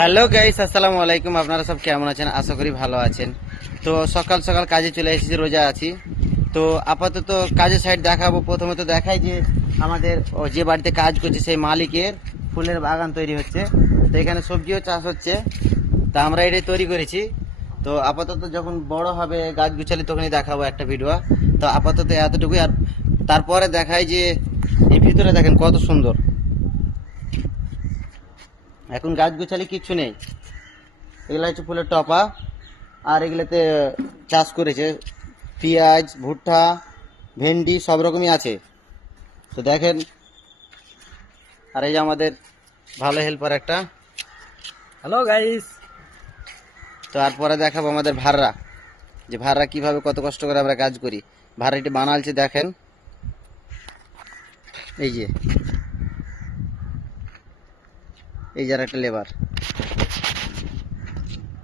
Hello guys, আসসালামু আলাইকুম। আপনারা সব কেমন আছেন? আশা করি ভালো আছেন। তো সকাল সকাল কাজে চলে এসেছি, রোজা আছি। তো আপাতত কাজের সাইড দেখাবো। প্রথমে তো দেখাই যে আমাদের যে বাড়িতে কাজ করছে সেই মালিকের ফুলের বাগান তৈরি হচ্ছে। তো এখানে সবজিও চাষ হচ্ছে, তা আমরা এটাই তৈরি করেছি। তো আপাতত যখন বড় হবে গাছ গুছালি তখনই দেখাবো একটা ভিডিও। তো আপাতত এতটুকুই। আর তারপরে দেখাই যে এই ভিতরে দেখেন কত সুন্দর। এখন গাছ গুছালি কিচ্ছু নেই, এগুলো হচ্ছে ফুলের টপা। আর এগুলোতে চাষ করেছে পেঁয়াজ, ভুট্টা, ভেন্ডি, সব রকমই আছে। তো দেখেন, আর এই যে আমাদের ভালো হেল্পার একটা। Hello guys. তো তারপরে দেখাবো আমাদের ভাড়া, যে ভাড়া কিভাবে কত কষ্ট করে আমরা কাজ করি। ভাড়াটি বানালছে দেখেন, এই যে এই যার একটা লেবার।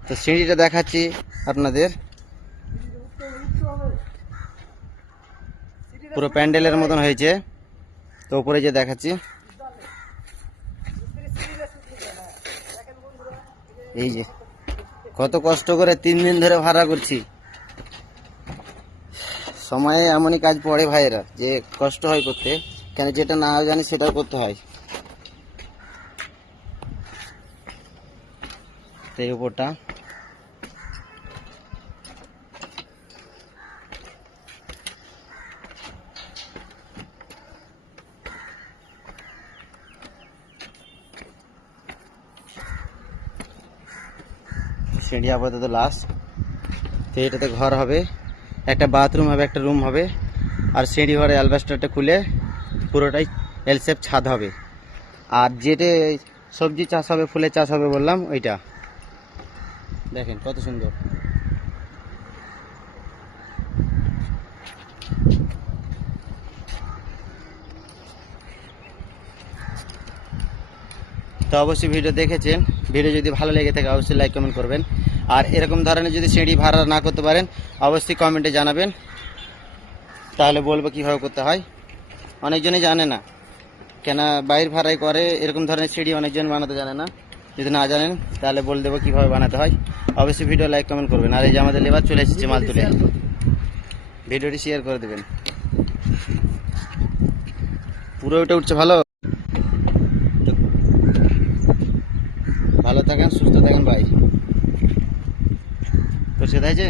তো সিঁড়িটা দেখাচ্ছি আপনাদের, পুরো প্যান্ডেলের মতন হয়েছে। তো উপরে যে দেখাচ্ছি, এই যে কত কষ্ট করে 3 দিন ধরে ভাড়া করছি। সময়ে এমনই কাজ পড়ে ভাইয়েরা, যে কষ্ট হয় করতে, কেন যেটা না জানি সেটাও করতে হয়। তো এই উপরটা সিঁড়ি আপাতত লাস্ট। তো এটাতে ঘর হবে, একটা বাথরুম হবে, একটা রুম হবে। আর সিঁড়ি ঘরে অ্যালবেস্টারটা খুলে পুরোটাই এল শেপ ছাদ হবে। আর যেটা সবজি চাষ হবে, ফুলের চাষ হবে বললাম, ওইটা দেখেন কত সুন্দর। তো অবশ্যই ভিডিও দেখেছেন, ভিডিও যদি ভালো লেগে থাকে অবশ্যই লাইক কমেন্ট করবেন। আর এরকম ধরনের যদি সিঁড়ি ভাড়া না করতে পারেন অবশ্যই কমেন্টে জানাবেন, তাহলে বলবো কীভাবে করতে হয়। অনেকজনই জানে না, কেন বাইর ভাড়াই করে এরকম ধরনের সিঁড়ি, অনেকজন বানাতে জানে না। যদি না জানেন তাহলে বলে দেবো কীভাবে বানাতে হয়। অবশ্যই ভিডিও লাইক কমেন্ট করবেন। আর এই যে আমাদের লেবার চলে এসেছে মাল তুলে, ভিডিওটি শেয়ার করে দেবেন। পুরো ওটা উঠছে ভালো। ভালো থাকেন, সুস্থ থাকেন ভাই। তোর সেটা আছে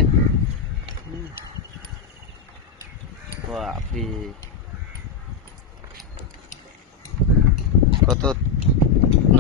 বাপরে, কত